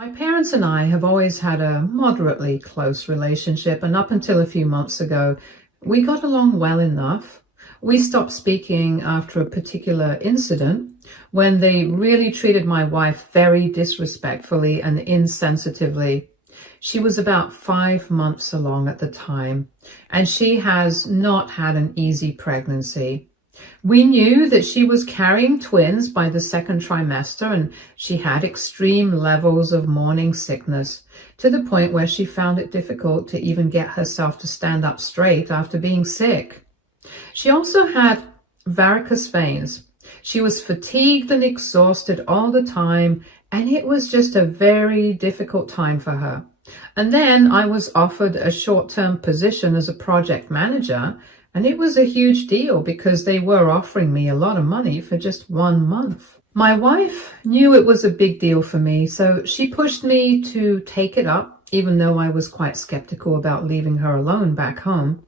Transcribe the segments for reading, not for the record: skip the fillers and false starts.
My parents and I have always had a moderately close relationship, and up until a few months ago, we got along well enough. We stopped speaking after a particular incident when they really treated my wife very disrespectfully and insensitively. She was about 5 months along at the time, and she has not had an easy pregnancy. We knew that she was carrying twins by the second trimester, and she had extreme levels of morning sickness to the point where she found it difficult to even get herself to stand up straight after being sick. She also had varicose veins. She was fatigued and exhausted all the time, and it was just a very difficult time for her. And then I was offered a short-term position as a project manager, and it was a huge deal because they were offering me a lot of money for just 1 month. My wife knew it was a big deal for me, so she pushed me to take it up, even though I was quite skeptical about leaving her alone back home.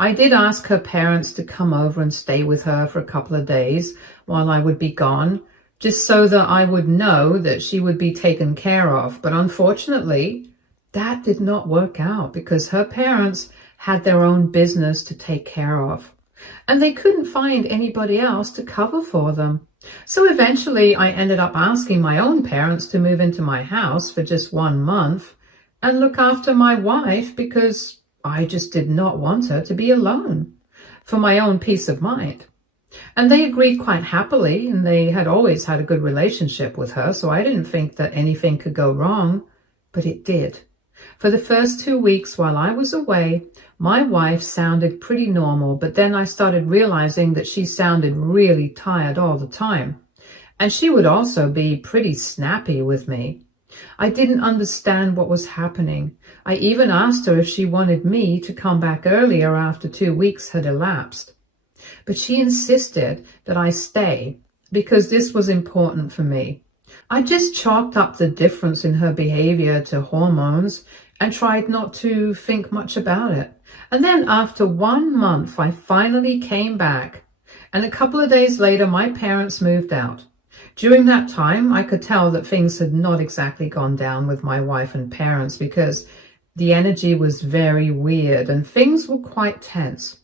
I did ask her parents to come over and stay with her for a couple of days while I would be gone, just so that I would know that she would be taken care of. But unfortunately, that did not work out because her parents had their own business to take care of, and they couldn't find anybody else to cover for them. So eventually I ended up asking my own parents to move into my house for just 1 month and look after my wife because I just did not want her to be alone, for my own peace of mind. And they agreed quite happily, and they had always had a good relationship with her, so I didn't think that anything could go wrong, but it did. For the first 2 weeks while I was away, my wife sounded pretty normal, but then I started realizing that she sounded really tired all the time. And she would also be pretty snappy with me. I didn't understand what was happening. I even asked her if she wanted me to come back earlier after 2 weeks had elapsed. But she insisted that I stay because this was important for me. I just chalked up the difference in her behavior to hormones and tried not to think much about it. And then after 1 month, I finally came back. And a couple of days later, my parents moved out. During that time, I could tell that things had not exactly gone down with my wife and parents because the energy was very weird and things were quite tense.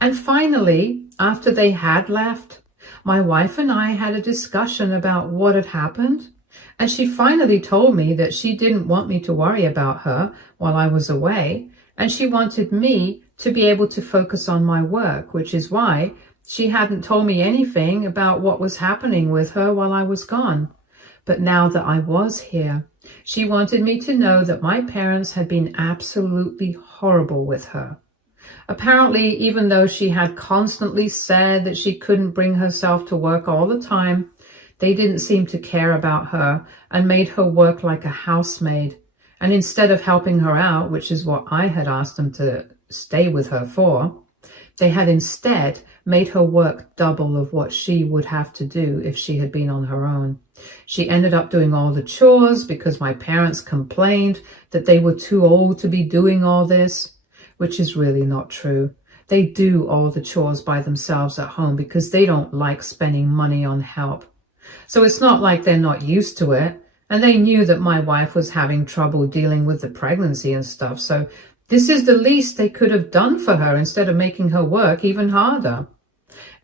And finally, after they had left, my wife and I had a discussion about what had happened, and she finally told me that she didn't want me to worry about her while I was away, and she wanted me to be able to focus on my work, which is why she hadn't told me anything about what was happening with her while I was gone. But now that I was here, she wanted me to know that my parents had been absolutely horrible with her. Apparently, even though she had constantly said that she couldn't bring herself to work all the time, they didn't seem to care about her and made her work like a housemaid. And instead of helping her out, which is what I had asked them to stay with her for, they had instead made her work double of what she would have to do if she had been on her own. She ended up doing all the chores because my parents complained that they were too old to be doing all this, which is really not true. They do all the chores by themselves at home because they don't like spending money on help. So it's not like they're not used to it, and they knew that my wife was having trouble dealing with the pregnancy and stuff, so this is the least they could have done for her instead of making her work even harder.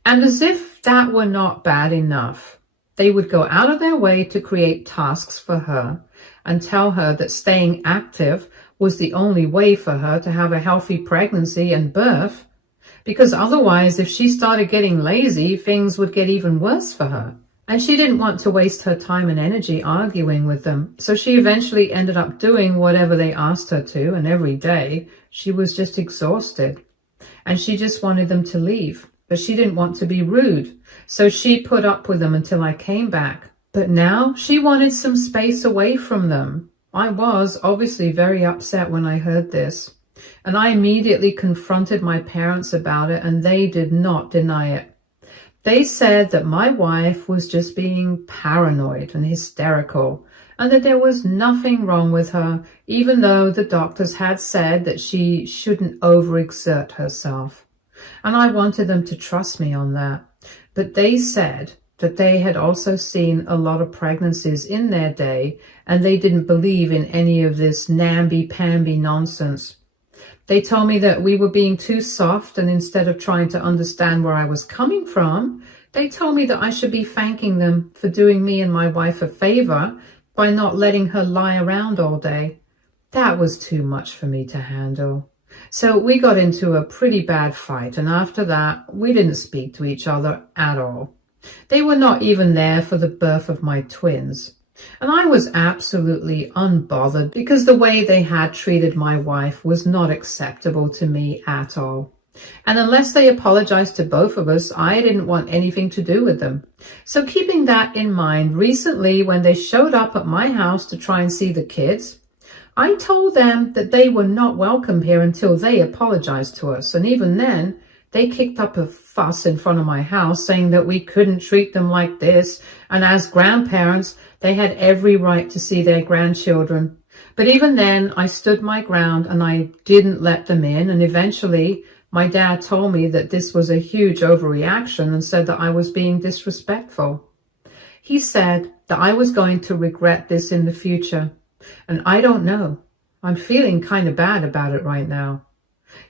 And as if that were not bad enough, they would go out of their way to create tasks for her and tell her that staying active was the only way for her to have a healthy pregnancy and birth, because otherwise, if she started getting lazy, things would get even worse for her. And she didn't want to waste her time and energy arguing with them, so she eventually ended up doing whatever they asked her to, and every day she was just exhausted. And she just wanted them to leave, but she didn't want to be rude, so she put up with them until I came back. But now she wanted some space away from them. I was obviously very upset when I heard this, and I immediately confronted my parents about it, and they did not deny it. They said that my wife was just being paranoid and hysterical, and that there was nothing wrong with her, even though the doctors had said that she shouldn't overexert herself. And I wanted them to trust me on that. But they said that they had also seen a lot of pregnancies in their day, and they didn't believe in any of this namby-pamby nonsense. They told me that we were being too soft, and instead of trying to understand where I was coming from, they told me that I should be thanking them for doing me and my wife a favor by not letting her lie around all day. That was too much for me to handle. So we got into a pretty bad fight, and after that, we didn't speak to each other at all. They were not even there for the birth of my twins. And I was absolutely unbothered because the way they had treated my wife was not acceptable to me at all. And unless they apologized to both of us, I didn't want anything to do with them. So keeping that in mind, recently when they showed up at my house to try and see the kids, I told them that they were not welcome here until they apologized to us. And even then, they kicked up a fuss in front of my house saying that we couldn't treat them like this. And as grandparents, they had every right to see their grandchildren. But even then, I stood my ground and I didn't let them in. And eventually, my dad told me that this was a huge overreaction and said that I was being disrespectful. He said that I was going to regret this in the future. And I don't know. I'm feeling kind of bad about it right now.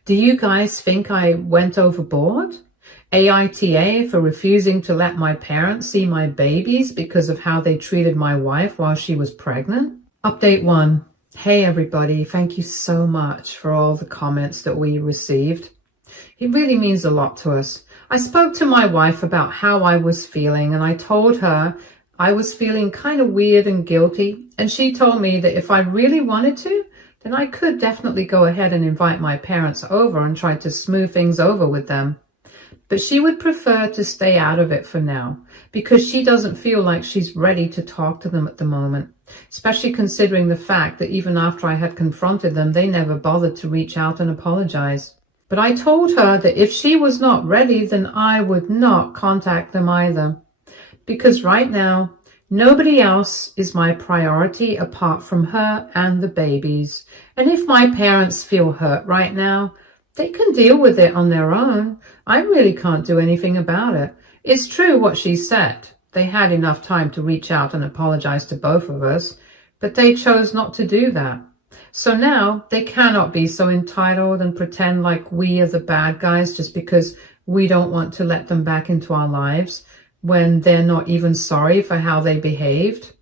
Do you guys think I went overboard? AITA for refusing to let my parents see my babies because of how they treated my wife while she was pregnant? Update 1. Hey everybody, thank you so much for all the comments that we received. It really means a lot to us. I spoke to my wife about how I was feeling, and I told her I was feeling kind of weird and guilty, and she told me that if I really wanted to, then I could definitely go ahead and invite my parents over and try to smooth things over with them. But she would prefer to stay out of it for now, because she doesn't feel like she's ready to talk to them at the moment, especially considering the fact that even after I had confronted them, they never bothered to reach out and apologize. But I told her that if she was not ready, then I would not contact them either. Because right now, nobody else is my priority apart from her and the babies. And if my parents feel hurt right now, they can deal with it on their own. I really can't do anything about it. It's true what she said. They had enough time to reach out and apologize to both of us, but they chose not to do that. So now they cannot be so entitled and pretend like we are the bad guys just because we don't want to let them back into our lives when they're not even sorry for how they behaved.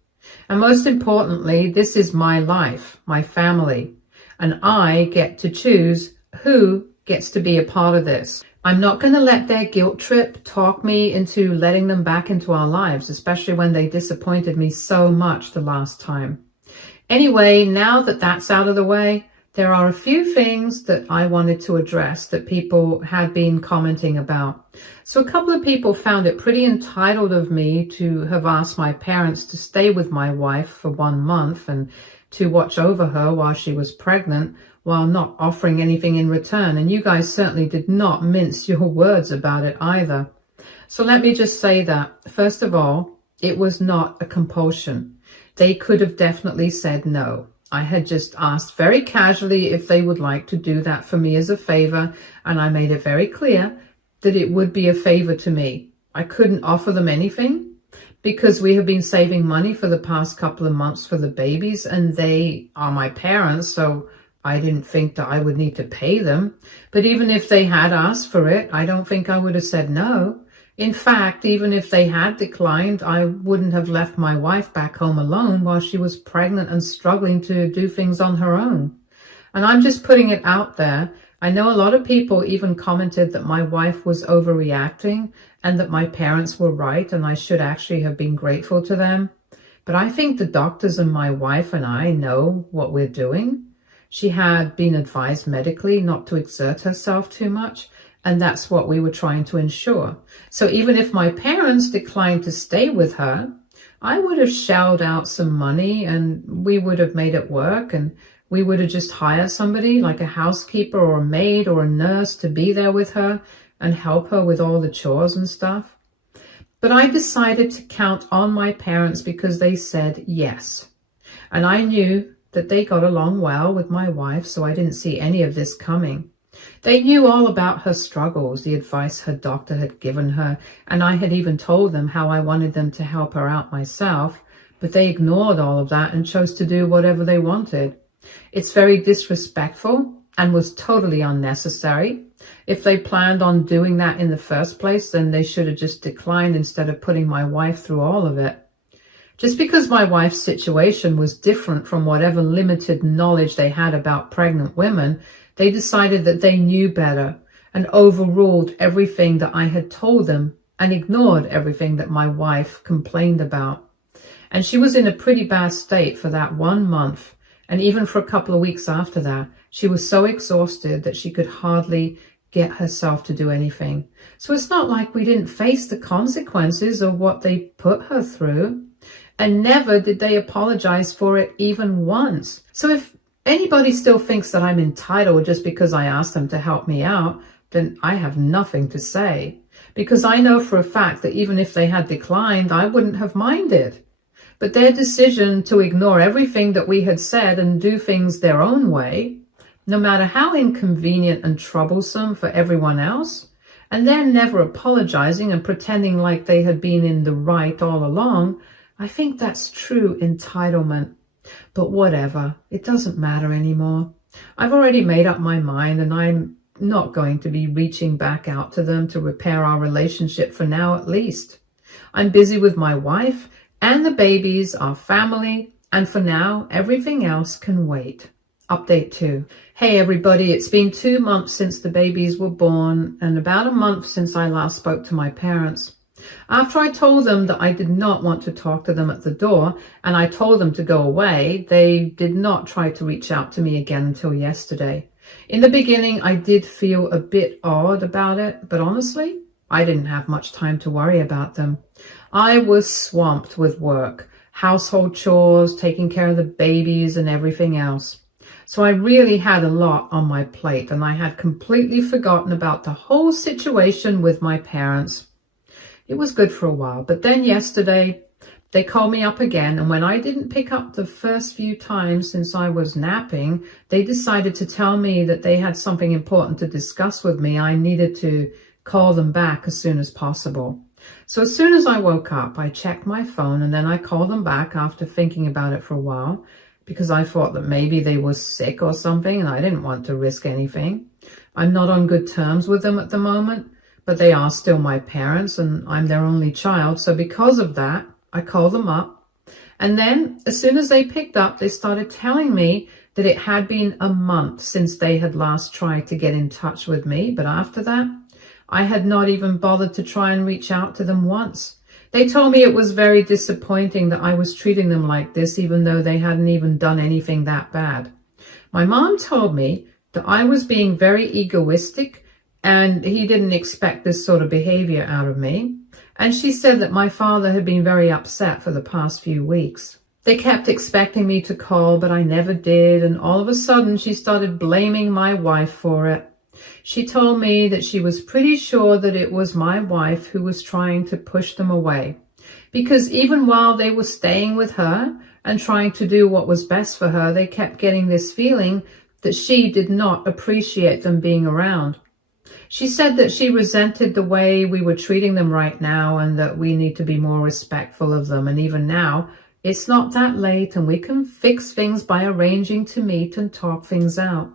And most importantly, this is my life, my family, and I get to choose who gets to be a part of this. I'm not going to let their guilt trip talk me into letting them back into our lives, especially when they disappointed me so much the last time. Anyway, now that that's out of the way, there are a few things that I wanted to address that people had been commenting about. So a couple of people found it pretty entitled of me to have asked my parents to stay with my wife for 1 month and to watch over her while she was pregnant, while not offering anything in return. And you guys certainly did not mince your words about it either. So let me just say that, first of all, it was not a compulsion. They could have definitely said no. I had just asked very casually if they would like to do that for me as a favor, and I made it very clear that it would be a favor to me. I couldn't offer them anything because we have been saving money for the past couple of months for the babies, and they are my parents, so I didn't think that I would need to pay them. But even if they had asked for it, I don't think I would have said no. In fact, even if they had declined, I wouldn't have left my wife back home alone while she was pregnant and struggling to do things on her own. And I'm just putting it out there. I know a lot of people even commented that my wife was overreacting and that my parents were right and I should actually have been grateful to them. But I think the doctors and my wife and I know what we're doing. She had been advised medically not to exert herself too much, and that's what we were trying to ensure. So even if my parents declined to stay with her, I would have shelled out some money and we would have made it work, and we would have just hired somebody like a housekeeper or a maid or a nurse to be there with her and help her with all the chores and stuff. But I decided to count on my parents because they said yes. And I knew that they got along well with my wife, so I didn't see any of this coming. They knew all about her struggles, the advice her doctor had given her, and I had even told them how I wanted them to help her out myself, but they ignored all of that and chose to do whatever they wanted. It's very disrespectful and was totally unnecessary. If they planned on doing that in the first place, then they should have just declined instead of putting my wife through all of it. Just because my wife's situation was different from whatever limited knowledge they had about pregnant women, they decided that they knew better and overruled everything that I had told them and ignored everything that my wife complained about. And she was in a pretty bad state for that 1 month. And even for a couple of weeks after that, she was so exhausted that she could hardly get herself to do anything. So it's not like we didn't face the consequences of what they put her through. And never did they apologize for it even once. So if anybody still thinks that I'm entitled just because I asked them to help me out, then I have nothing to say. Because I know for a fact that even if they had declined, I wouldn't have minded. But their decision to ignore everything that we had said and do things their own way, no matter how inconvenient and troublesome for everyone else, and then never apologizing and pretending like they had been in the right all along, I think that's true entitlement. But whatever, it doesn't matter anymore. I've already made up my mind and I'm not going to be reaching back out to them to repair our relationship for now at least. I'm busy with my wife and the babies, our family, and for now, everything else can wait. Update 2. Hey everybody, it's been 2 months since the babies were born and about a month since I last spoke to my parents. After I told them that I did not want to talk to them at the door and I told them to go away, they did not try to reach out to me again until yesterday. In the beginning, I did feel a bit odd about it, but honestly, I didn't have much time to worry about them. I was swamped with work, household chores, taking care of the babies and everything else. So I really had a lot on my plate and I had completely forgotten about the whole situation with my parents. It was good for a while, but then yesterday they called me up again, and when I didn't pick up the first few times since I was napping, they decided to tell me that they had something important to discuss with me. I needed to call them back as soon as possible. So as soon as I woke up, I checked my phone and then I called them back after thinking about it for a while because I thought that maybe they were sick or something and I didn't want to risk anything. I'm not on good terms with them at the moment, but they are still my parents and I'm their only child. So because of that, I called them up. And then as soon as they picked up, they started telling me that it had been a month since they had last tried to get in touch with me. But after that, I had not even bothered to try and reach out to them once. They told me it was very disappointing that I was treating them like this, even though they hadn't even done anything that bad. My mom told me that I was being very egoistic and he didn't expect this sort of behavior out of me. And she said that my father had been very upset for the past few weeks. They kept expecting me to call, but I never did. And all of a sudden, she started blaming my wife for it. She told me that she was pretty sure that it was my wife who was trying to push them away. Because even while they were staying with her and trying to do what was best for her, they kept getting this feeling that she did not appreciate them being around. She said that she resented the way we were treating them right now and that we need to be more respectful of them. And even now, it's not that late and we can fix things by arranging to meet and talk things out.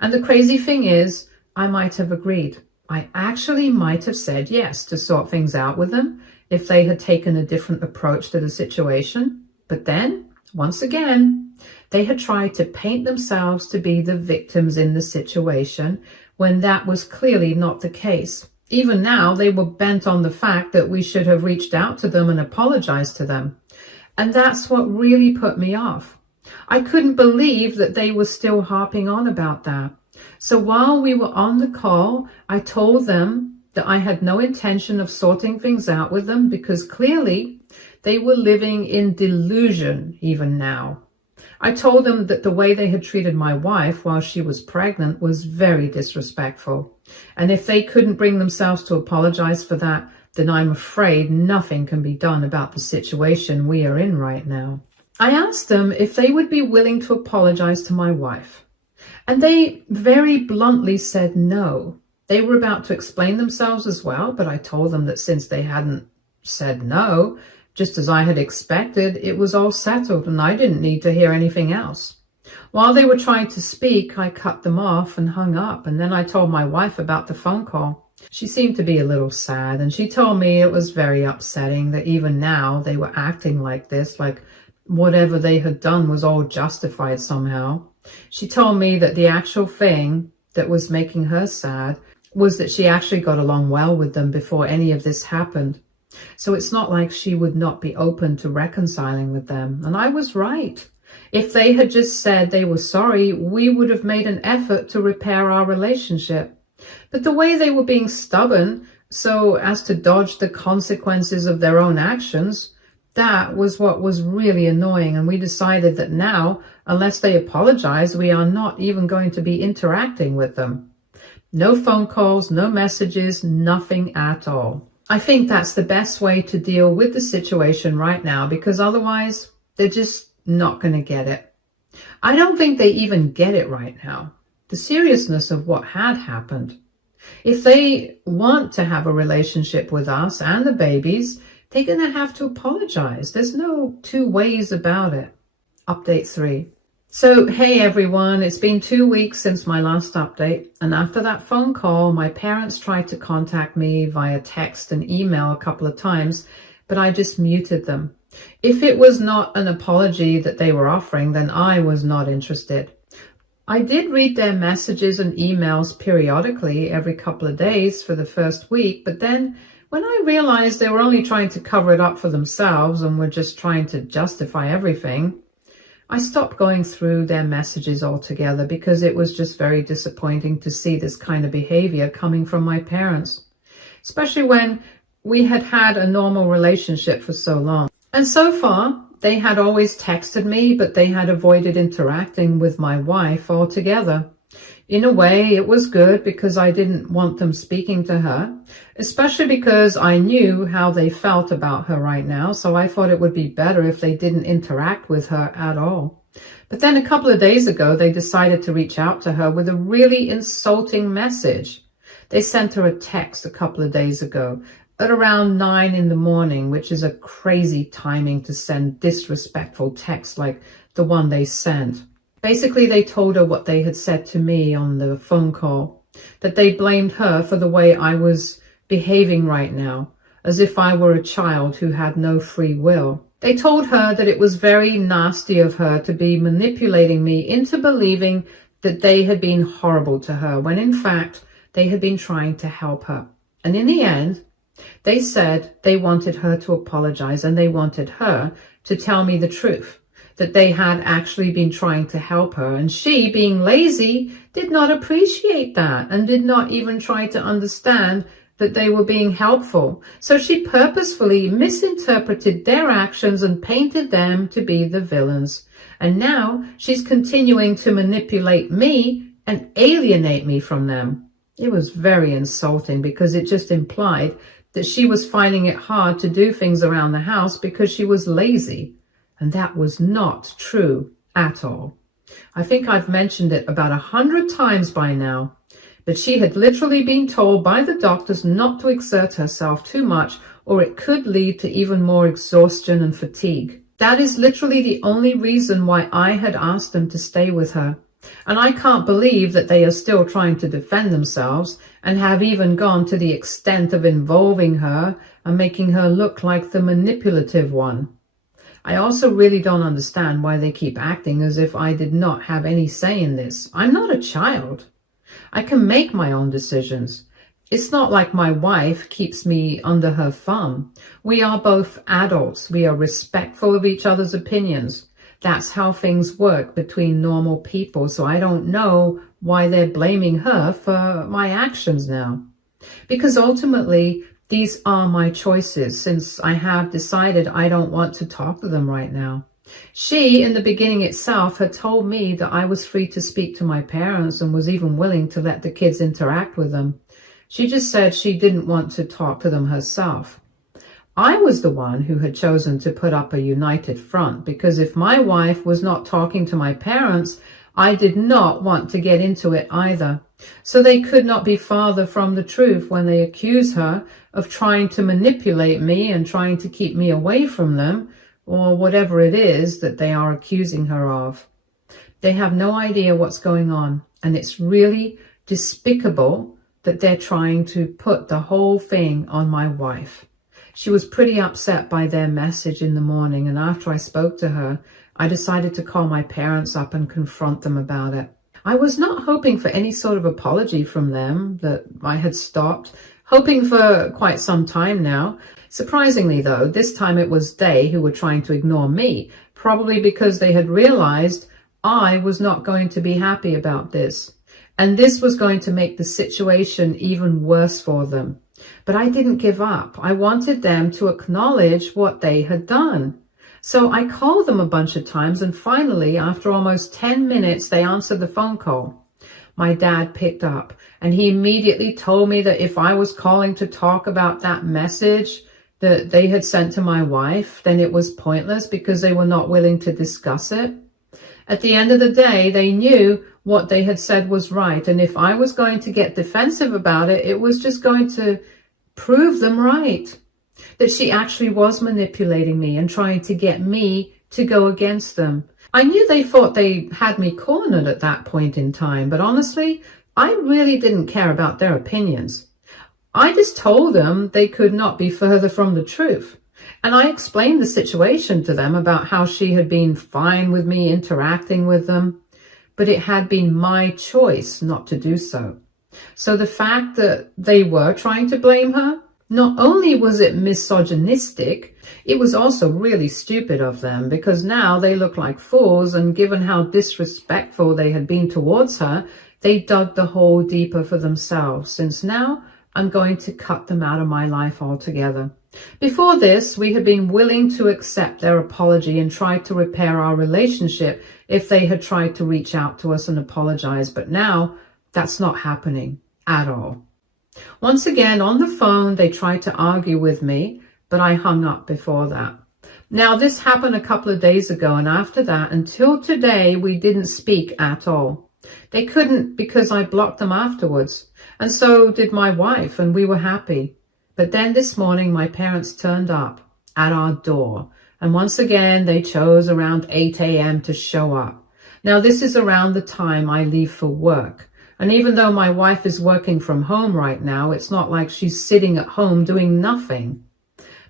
And the crazy thing is, I might have agreed. I actually might have said yes to sort things out with them if they had taken a different approach to the situation. But then, once again, they had tried to paint themselves to be the victims in the situation when that was clearly not the case. Even now, they were bent on the fact that we should have reached out to them and apologized to them. And that's what really put me off. I couldn't believe that they were still harping on about that. So while we were on the call, I told them that I had no intention of sorting things out with them because clearly they were living in delusion even now. I told them that the way they had treated my wife while she was pregnant was very disrespectful. And if they couldn't bring themselves to apologize for that, then I'm afraid nothing can be done about the situation we are in right now. I asked them if they would be willing to apologize to my wife. And they very bluntly said no. They were about to explain themselves as well, but I told them that since they hadn't said no, just as I had expected, it was all settled and I didn't need to hear anything else. While they were trying to speak, I cut them off and hung up, and then I told my wife about the phone call. She seemed to be a little sad, and she told me it was very upsetting that even now they were acting like this, like whatever they had done was all justified somehow. She told me that the actual thing that was making her sad was that she actually got along well with them before any of this happened. So it's not like she would not be open to reconciling with them. And I was right. If they had just said they were sorry, we would have made an effort to repair our relationship. But the way they were being stubborn, so as to dodge the consequences of their own actions, that was what was really annoying, and we decided that now, unless they apologize, we are not even going to be interacting with them. No phone calls, no messages, nothing at all. I think that's the best way to deal with the situation right now, because otherwise they're just not going to get it. I don't think they even get it right now, the seriousness of what had happened. If they want to have a relationship with us and the babies, they're going to have to apologize. There's no two ways about it. Update 3. So, hey everyone, it's been 2 weeks since my last update, and after that phone call, my parents tried to contact me via text and email a couple of times, but I just muted them. If it was not an apology that they were offering, then I was not interested. I did read their messages and emails periodically every couple of days for the first week, but then when I realized they were only trying to cover it up for themselves and were just trying to justify everything, I stopped going through their messages altogether because it was just very disappointing to see this kind of behavior coming from my parents, especially when we had had a normal relationship for so long. And so far, they had always texted me, but they had avoided interacting with my wife altogether. In a way, it was good because I didn't want them speaking to her, especially because I knew how they felt about her right now, so I thought it would be better if they didn't interact with her at all. But then a couple of days ago, they decided to reach out to her with a really insulting message. They sent her a text a couple of days ago at around 9 in the morning, which is a crazy timing to send disrespectful texts like the one they sent. Basically, they told her what they had said to me on the phone call, that they blamed her for the way I was behaving right now, as if I were a child who had no free will. They told her that it was very nasty of her to be manipulating me into believing that they had been horrible to her, when in fact they had been trying to help her. And in the end, they said they wanted her to apologize and they wanted her to tell me the truth, that they had actually been trying to help her, and she, being lazy, did not appreciate that and did not even try to understand that they were being helpful. So she purposefully misinterpreted their actions and painted them to be the villains. And now she's continuing to manipulate me and alienate me from them. It was very insulting because it just implied that she was finding it hard to do things around the house because she was lazy. And that was not true at all. I think I've mentioned it about 100 times by now, but she had literally been told by the doctors not to exert herself too much, or it could lead to even more exhaustion and fatigue. That is literally the only reason why I had asked them to stay with her. And I can't believe that they are still trying to defend themselves and have even gone to the extent of involving her and making her look like the manipulative one. I also really don't understand why they keep acting as if I did not have any say in this. I'm not a child. I can make my own decisions. It's not like my wife keeps me under her thumb. We are both adults. We are respectful of each other's opinions. That's how things work between normal people. So I don't know why they're blaming her for my actions now. Because ultimately, these are my choices, since I have decided I don't want to talk to them right now. She, in the beginning itself, had told me that I was free to speak to my parents and was even willing to let the kids interact with them. She just said she didn't want to talk to them herself. I was the one who had chosen to put up a united front, because if my wife was not talking to my parents, I did not want to get into it either. So they could not be farther from the truth when they accuse her of trying to manipulate me and trying to keep me away from them, or whatever it is that they are accusing her of. They have no idea what's going on, and it's really despicable that they're trying to put the whole thing on my wife. She was pretty upset by their message in the morning, and after I spoke to her, I decided to call my parents up and confront them about it. I was not hoping for any sort of apology from them, that I had stopped, hoping for quite some time now. Surprisingly though, this time it was they who were trying to ignore me, probably because they had realized I was not going to be happy about this. And this was going to make the situation even worse for them. But I didn't give up. I wanted them to acknowledge what they had done. So I called them a bunch of times, and finally, after almost 10 minutes, they answered the phone call. My dad picked up, and he immediately told me that if I was calling to talk about that message that they had sent to my wife, then it was pointless because they were not willing to discuss it. At the end of the day, they knew what they had said was right, and if I was going to get defensive about it, it was just going to prove them right. That she actually was manipulating me and trying to get me to go against them. I knew they thought they had me cornered at that point in time, but honestly, I really didn't care about their opinions. I just told them they could not be further from the truth. And I explained the situation to them about how she had been fine with me interacting with them, but it had been my choice not to do so. So the fact that they were trying to blame her, not only was it misogynistic, it was also really stupid of them, because now they look like fools, and given how disrespectful they had been towards her, they dug the hole deeper for themselves, since now I'm going to cut them out of my life altogether. Before this, we had been willing to accept their apology and try to repair our relationship if they had tried to reach out to us and apologize, but now that's not happening at all. Once again, on the phone, they tried to argue with me, but I hung up before that. Now, this happened a couple of days ago, and after that, until today, we didn't speak at all. They couldn't because I blocked them afterwards, and so did my wife, and we were happy. But then this morning, my parents turned up at our door, and once again, they chose around 8 a.m. to show up. Now, this is around the time I leave for work. And even though my wife is working from home right now, it's not like she's sitting at home doing nothing.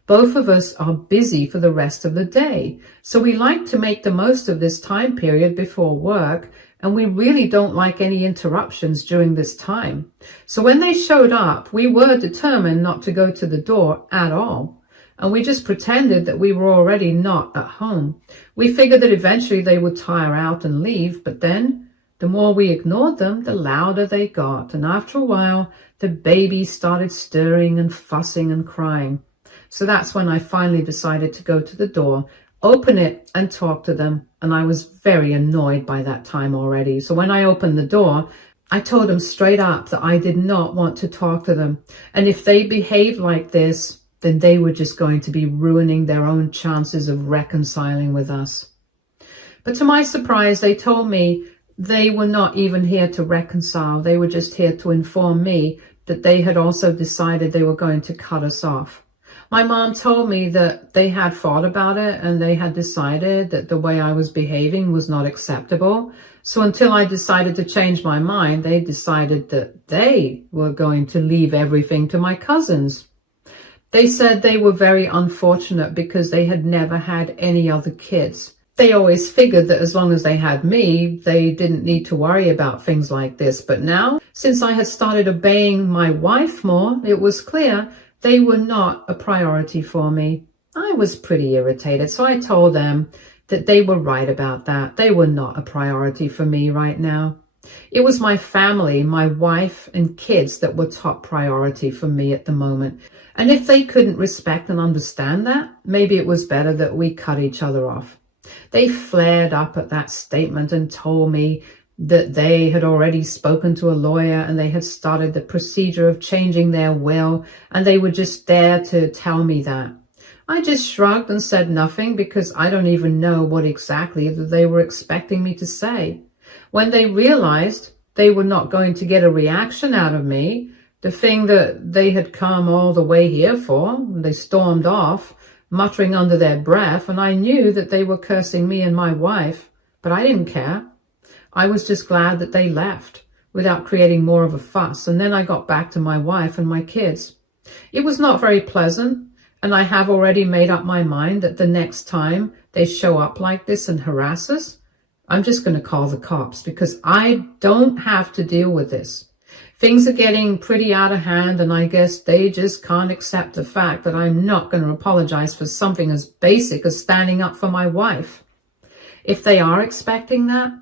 Both of us are busy for the rest of the day. So we like to make the most of this time period before work, and we really don't like any interruptions during this time. So when they showed up, we were determined not to go to the door at all. And we just pretended that we were already not at home. We figured that eventually they would tire out and leave, but then the more we ignored them, the louder they got, and after a while, the baby started stirring and fussing and crying. So that's when I finally decided to go to the door, open it, and talk to them, and I was very annoyed by that time already. So when I opened the door, I told them straight up that I did not want to talk to them, and if they behaved like this, then they were just going to be ruining their own chances of reconciling with us. But to my surprise, they told me they were not even here to reconcile. They were just here to inform me that they had also decided they were going to cut us off. My mom told me that they had thought about it and they had decided that the way I was behaving was not acceptable. So until I decided to change my mind, they decided that they were going to leave everything to my cousins. They said they were very unfortunate because they had never had any other kids. They always figured that as long as they had me, they didn't need to worry about things like this. But now, since I had started obeying my wife more, it was clear they were not a priority for me. I was pretty irritated, so I told them that they were right about that. They were not a priority for me right now. It was my family, my wife and kids that were top priority for me at the moment. And if they couldn't respect and understand that, maybe it was better that we cut each other off. They flared up at that statement and told me that they had already spoken to a lawyer and they had started the procedure of changing their will, and they were just there to tell me that. I just shrugged and said nothing because I don't even know what exactly they were expecting me to say. When they realized they were not going to get a reaction out of me, the thing that they had come all the way here for, they stormed off, muttering under their breath, and I knew that they were cursing me and my wife, but I didn't care. I was just glad that they left without creating more of a fuss, and then I got back to my wife and my kids. It was not very pleasant, and I have already made up my mind that the next time they show up like this and harass us, I'm just going to call the cops, because I don't have to deal with this. Things are getting pretty out of hand, and I guess they just can't accept the fact that I'm not going to apologize for something as basic as standing up for my wife. If they are expecting that,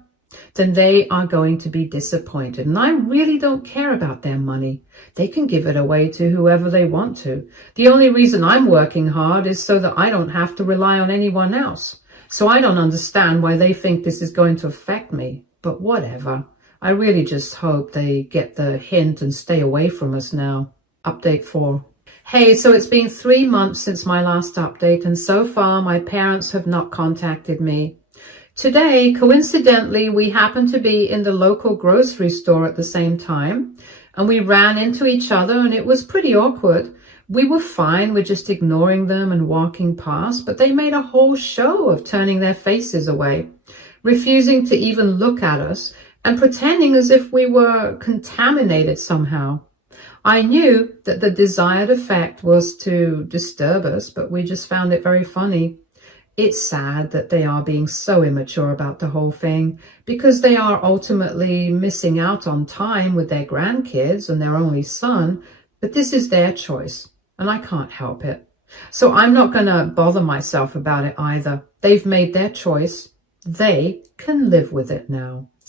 then they are going to be disappointed. And I really don't care about their money. They can give it away to whoever they want to. The only reason I'm working hard is so that I don't have to rely on anyone else. So I don't understand why they think this is going to affect me. But whatever. I really just hope they get the hint and stay away from us now. Update 4. Hey, so it's been 3 months since my last update, and so far my parents have not contacted me. Today, coincidentally, we happened to be in the local grocery store at the same time, and we ran into each other, and it was pretty awkward. We were fine with just ignoring them and walking past, but they made a whole show of turning their faces away, refusing to even look at us, and pretending as if we were contaminated somehow. I knew that the desired effect was to disturb us, but we just found it very funny. It's sad that they are being so immature about the whole thing, because they are ultimately missing out on time with their grandkids and their only son, but this is their choice, and I can't help it. So I'm not going to bother myself about it either. They've made their choice. They can live with it now.